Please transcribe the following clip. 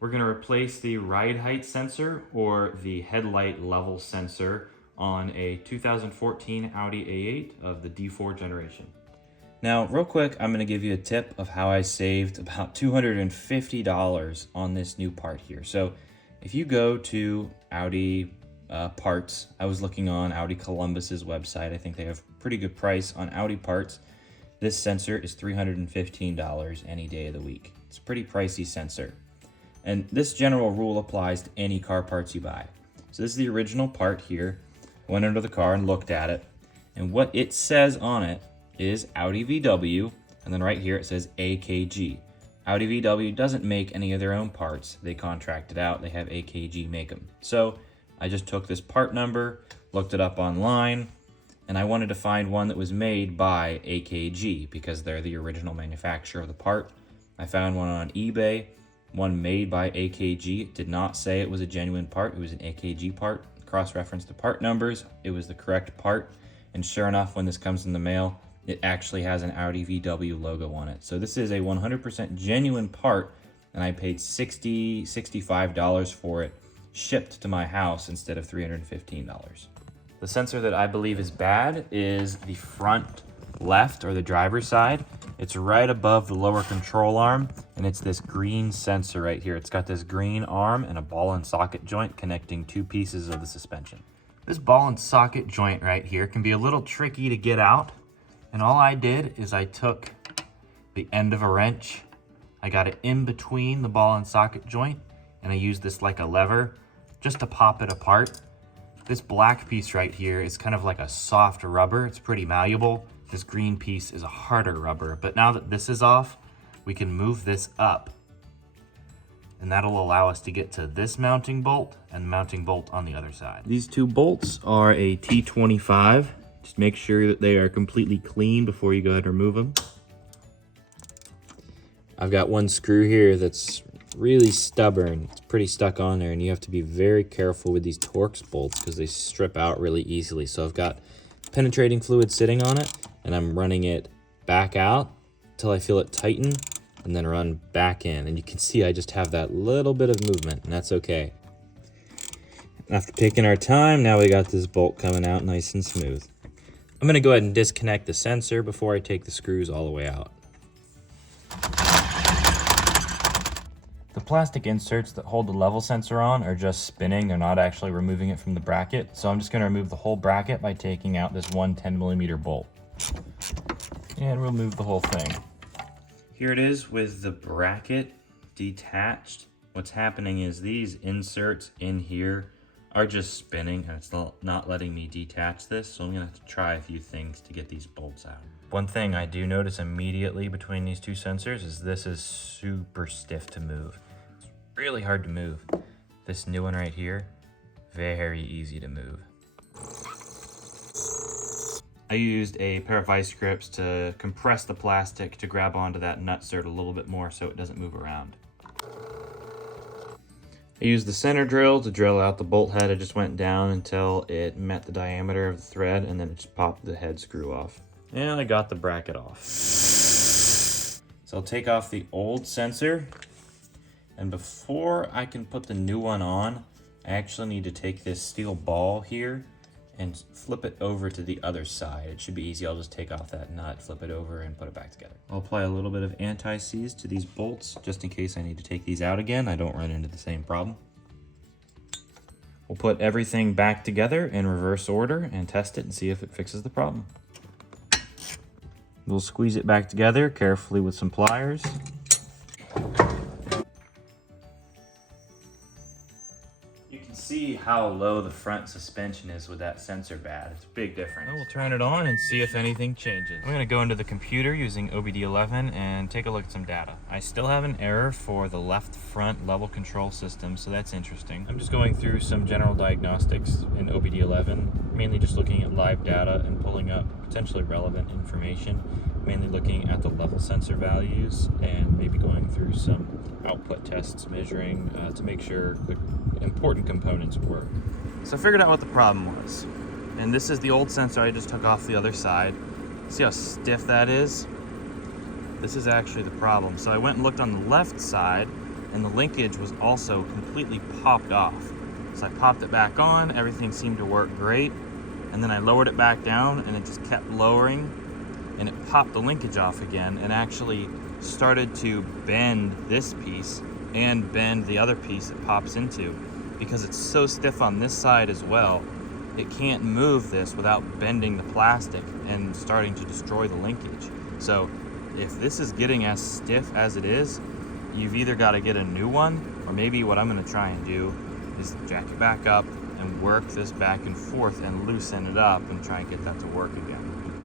We're going to replace the ride height sensor or the headlight level sensor on a 2014 Audi A8 of the D4 generation. Now, real quick, I'm going to give you a tip of how I saved about $250 on this new part here. So if you go to Audi parts, I was looking on Audi Columbus's website. I think they have a pretty good price on Audi parts. This sensor is $315 any day of the week. It's a pretty pricey sensor. And this general rule applies to any car parts you buy. So this is the original part here. I went under the car and looked at it. And what it says on it is Audi VW. And then right here it says AKG. Audi VW doesn't make any of their own parts. They contract it out. They have AKG make them. So I just took this part number, looked it up online, and I wanted to find one that was made by AKG because they're the original manufacturer of the part. I found one on eBay. One made by AKG. It did not say it was a genuine part. It was an AKG part. Cross-referenced the part numbers. It was the correct part. And sure enough, when this comes in the mail, it actually has an Audi VW logo on it. So this is a 100% genuine part, and I paid $65 for it, shipped to my house instead of $315. The sensor that I believe is bad is the front left, or the driver's side. It's right above the lower control arm, and it's this green sensor right here. It's got this green arm and a ball and socket joint connecting two pieces of the suspension. This ball and socket joint right here can be a little tricky to get out, and all I did is I took the end of a wrench, I got it in between the ball and socket joint, and I used this like a lever just to pop it apart. This black piece right here is kind of like a soft rubber. It's pretty malleable. This green piece is a harder rubber, but now that this is off, we can move this up. And that'll allow us to get to this mounting bolt and the mounting bolt on the other side. These two bolts are a T25. Just make sure that they are completely clean before you go ahead and remove them. I've got one screw here that's really stubborn. It's pretty stuck on there, and you have to be very careful with these Torx bolts because they strip out really easily. So I've got penetrating fluid sitting on it, and I'm running it back out until I feel it tighten, and then run back in. And you can see I just have that little bit of movement, and that's okay. After taking our time, now we got this bolt coming out nice and smooth. I'm gonna go ahead and disconnect the sensor before I take the screws all the way out. The plastic inserts that hold the level sensor on are just spinning. They're not actually removing it from the bracket. So I'm just gonna remove the whole bracket by taking out this one 10mm bolt. And remove the whole thing. Here it is with the bracket detached. What's happening is these inserts in here are just spinning, and it's not letting me detach this. So I'm gonna have to try a few things to get these bolts out. One thing I do notice immediately between these two sensors is this is super stiff to move. It's really hard to move. This new one right here, very easy to move. I used a pair of vice grips to compress the plastic to grab onto that nutsert a little bit more so it doesn't move around. I used the center drill to drill out the bolt head. I just went down until it met the diameter of the thread, and then it just popped the head screw off. And I got the bracket off. So I'll take off the old sensor, and before I can put the new one on, I actually need to take this steel ball here and flip it over to the other side. It should be easy. I'll just take off that nut, flip it over, and put it back together. I'll apply a little bit of anti-seize to these bolts just in case I need to take these out again. I don't run into the same problem. We'll put everything back together in reverse order and test it and see if it fixes the problem. We'll squeeze it back together carefully with some pliers. You can see how low the front suspension is with that sensor bad. It's a big difference. We'll turn it on and see if anything changes. I'm gonna go into the computer using OBD11 and take a look at some data. I still have an error for the left front level control system, so that's interesting. I'm just going through some general diagnostics in OBD11, mainly just looking at live data and pulling up potentially relevant information, mainly looking at the level sensor values and maybe going through some output tests measuring to make sure the important components work. So I figured out what the problem was. And this is the old sensor I just took off the other side. See how stiff that is? This is actually the problem. So I went and looked on the left side, and the linkage was also completely popped off. So I popped it back on, everything seemed to work great, and then I lowered it back down and it just kept lowering, and it popped the linkage off again and actually started to bend this piece and bend the other piece it pops into. Because it's so stiff on this side as well, it can't move this without bending the plastic and starting to destroy the linkage. So if this is getting as stiff as it is, you've either got to get a new one, or maybe what I'm going to try and do is jack it back up and work this back and forth and loosen it up and try and get that to work again.